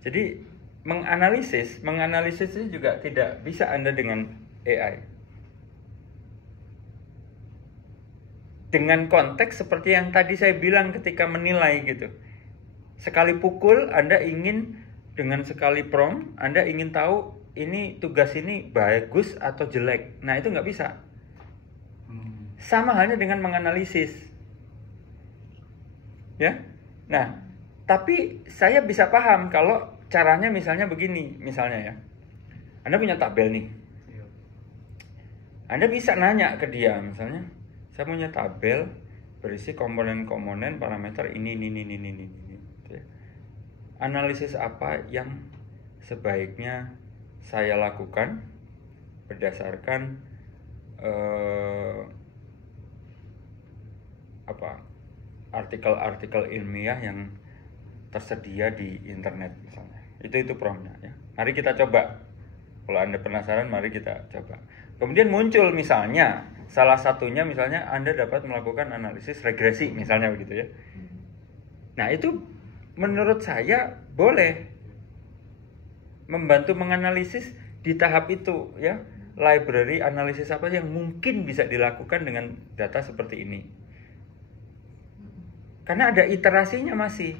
Jadi menganalisis itu juga tidak bisa Anda dengan AI. Dengan konteks seperti yang tadi saya bilang ketika menilai gitu. Sekali pukul Anda ingin, dengan sekali prompt Anda ingin tahu ini tugas ini bagus atau jelek. Nah, itu nggak bisa. Sama halnya dengan menganalisis. Ya. Nah, tapi saya bisa paham kalau caranya misalnya begini, misalnya ya. Anda punya tabel nih. Anda bisa nanya ke dia misalnya, saya punya tabel berisi komponen-komponen parameter ini. Gitu ya. Analisis apa yang sebaiknya saya lakukan berdasarkan artikel-artikel ilmiah yang tersedia di internet misalnya. Itu promptnya ya. Mari kita coba. Kalau Anda penasaran, mari kita coba. Kemudian muncul misalnya salah satunya, misalnya Anda dapat melakukan analisis regresi misalnya begitu ya. Nah, itu menurut saya boleh membantu menganalisis di tahap itu ya. Library analisis apa yang mungkin bisa dilakukan dengan data seperti ini. Karena ada iterasinya masih.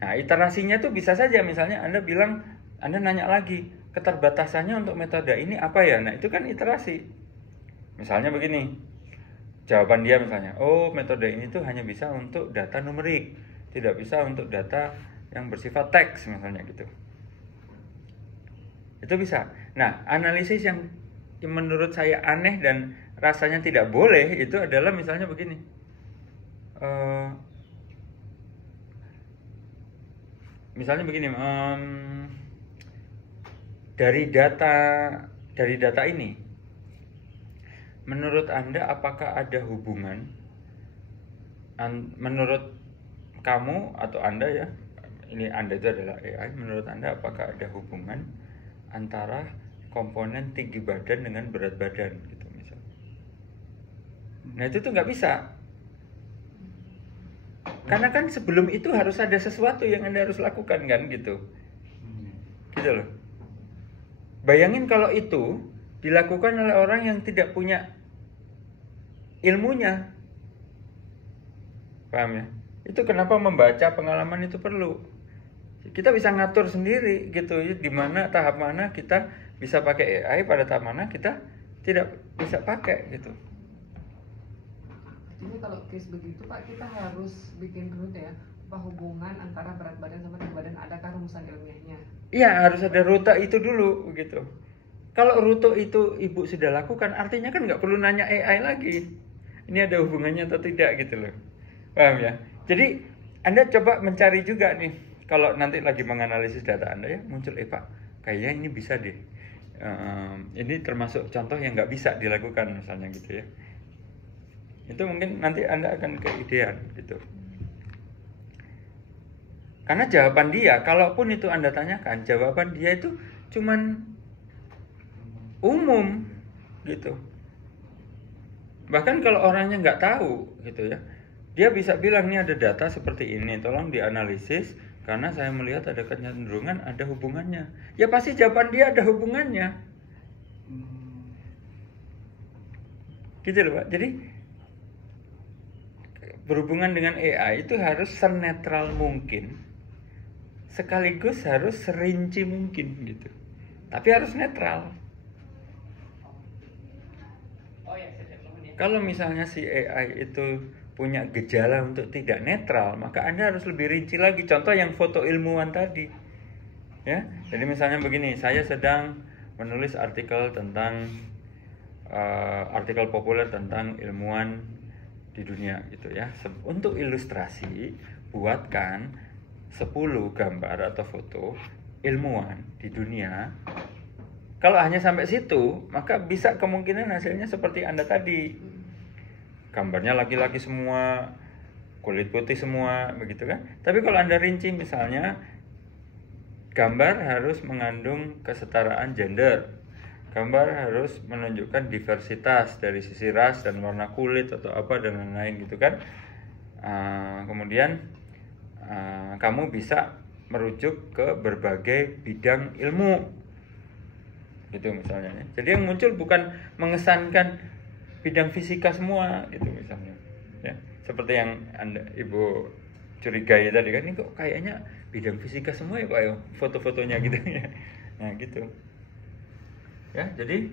Nah, iterasinya tuh bisa saja misalnya Anda bilang, Anda nanya lagi, keterbatasannya untuk metode ini apa ya? Nah, itu kan iterasi. Misalnya begini, jawaban dia misalnya, oh metode ini tuh hanya bisa untuk data numerik, tidak bisa untuk data yang bersifat teks misalnya gitu. Itu bisa. Nah, analisis yang menurut saya aneh dan rasanya tidak boleh itu adalah misalnya begini. Misalnya begini, dari data ini, menurut Anda apakah ada hubungan? Menurut kamu atau Anda ya, ini Anda itu adalah AI. Menurut Anda apakah ada hubungan antara komponen tinggi badan dengan berat badan gitu misalnya? Nah, itu tuh nggak bisa. Karena kan sebelum itu harus ada sesuatu yang Anda harus lakukan kan gitu. Gitu loh. Bayangin kalau itu dilakukan oleh orang yang tidak punya ilmunya. Paham ya? Itu kenapa membaca pengalaman itu perlu. Kita bisa ngatur sendiri gitu, di mana tahap mana kita bisa pakai AI, pada tahap mana kita tidak bisa pakai gitu. Ini kalau case begitu Pak, kita harus bikin rute ya, apa hubungan antara berat badan sama tinggi badan, adakah rumusan ilmiahnya? Iya, harus ada rute itu dulu gitu. Kalau rute itu Ibu sudah lakukan, artinya kan nggak perlu nanya AI lagi. Ini ada hubungannya atau tidak gitu loh. Paham ya? Jadi Anda coba mencari juga nih, kalau nanti lagi menganalisis data Anda ya, muncul Pak, kayaknya ini bisa deh. Ini termasuk contoh yang nggak bisa dilakukan misalnya gitu ya. Itu mungkin nanti Anda akan keidean gitu. Karena jawaban dia, kalaupun itu Anda tanyakan, jawaban dia itu cuman umum gitu. Bahkan kalau orangnya nggak tahu gitu ya, dia bisa bilang ini ada data seperti ini, tolong dianalisis karena saya melihat ada kecenderungan, ada hubungannya. Ya pasti jawaban dia ada hubungannya. Gitu loh Pak. Jadi berhubungan dengan AI itu harus senetral mungkin, sekaligus harus serinci mungkin gitu. Tapi harus netral. Kalau misalnya si AI itu punya gejala untuk tidak netral, maka Anda harus lebih rinci lagi. Contoh yang foto ilmuwan tadi. Ya, jadi misalnya begini, saya sedang menulis artikel tentang artikel populer tentang ilmuwan di dunia gitu ya. Untuk ilustrasi, buatkan 10 gambar atau foto ilmuwan di dunia. Kalau hanya sampai situ, maka bisa kemungkinan hasilnya seperti Anda tadi. Gambarnya laki-laki semua, kulit putih semua, begitu kan? Tapi kalau Anda rinci misalnya, gambar harus mengandung kesetaraan gender. Gambar harus menunjukkan diversitas dari sisi ras dan warna kulit atau apa dan lain-lain gitu kan. Kemudian kamu bisa merujuk ke berbagai bidang ilmu, gitu misalnya. Jadi yang muncul bukan mengesankan bidang fisika semua, gitu misalnya. Ya, seperti yang Ibu curigai tadi kan, ini kok kayaknya bidang fisika semua ya Pak ya, foto-fotonya gitu ya. Nah gitu. Ya, jadi,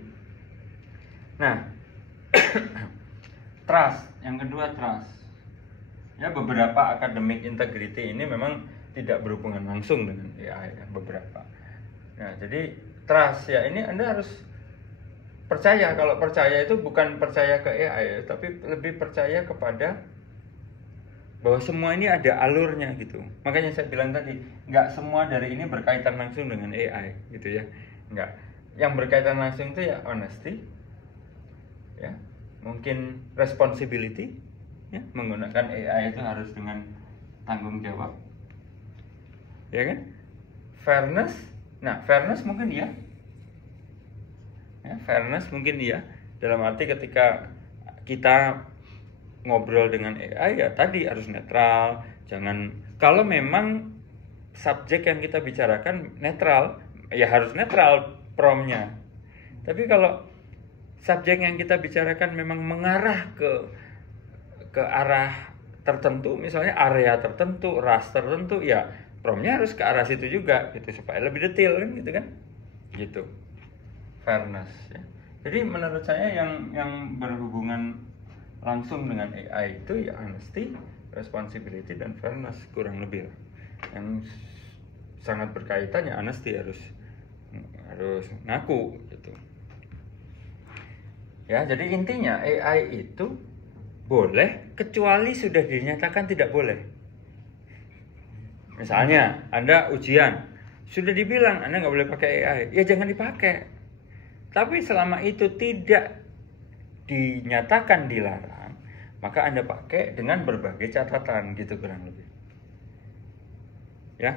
nah, trust, yang kedua trust. Ya, beberapa academic integrity ini memang tidak berhubungan langsung dengan AI ya, beberapa. Nah, jadi trust ya, ini Anda harus percaya. Kalau percaya itu bukan percaya ke AI ya, tapi lebih percaya kepada bahwa semua ini ada alurnya gitu. Makanya saya bilang tadi, nggak semua dari ini berkaitan langsung dengan AI gitu ya. Nggak. Yang berkaitan langsung itu ya honesty, ya, mungkin responsibility, ya, menggunakan AI itu harus dengan tanggung jawab, ya kan? Fairness, nah fairness mungkin ya, fairness mungkin ya, dalam arti ketika kita ngobrol dengan AI ya tadi harus netral, jangan, kalau memang subjek yang kita bicarakan netral, ya harus netral promptnya. Tapi kalau subjek yang kita bicarakan memang mengarah ke arah tertentu, misalnya area tertentu, ras tertentu, ya promptnya harus ke arah situ juga, gitu, supaya lebih detail kan, gitu kan, gitu. Fairness ya. Jadi menurut saya yang berhubungan langsung dengan AI itu ya honesty, responsibility, dan fairness kurang lebih. Yang sangat berkaitan ya honesty, harus ngaku gitu. Ya, jadi intinya AI itu boleh kecuali sudah dinyatakan tidak boleh. Misalnya Anda ujian, sudah dibilang Anda nggak boleh pakai AI, ya jangan dipakai. Tapi selama itu tidak dinyatakan dilarang, maka Anda pakai dengan berbagai catatan, gitu kurang lebih. Ya.